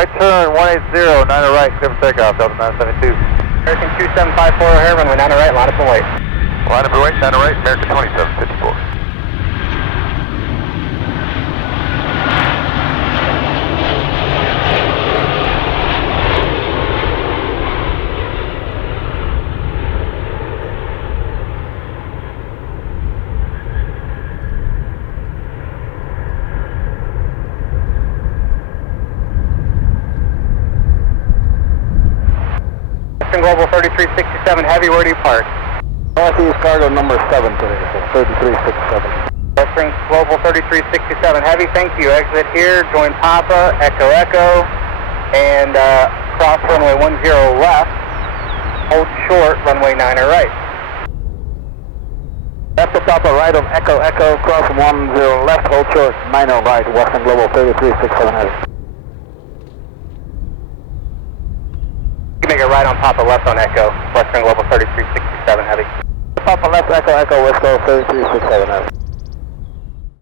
Right turn, 180, 9 right, clear for takeoff, Delta 972. American 2754 O'Hare, runway 9 right, line up and wait. Line up and wait, 9 right, American 2754. Western Global 3367 Heavy, where do you park? Northeast cargo number 7 today, so 3367. Western Global 3367 Heavy, thank you. Exit here, join Papa, Echo Echo, and cross runway 10 left. Hold short, runway 9 right. Left to Papa, right of Echo Echo, cross 10 left, hold short, 9 right, Western Global 3367 Heavy. You make a right on Papa, left on Echo, Western Global 3367 Heavy. Papa left, Echo Echo, West Global 3367 Heavy.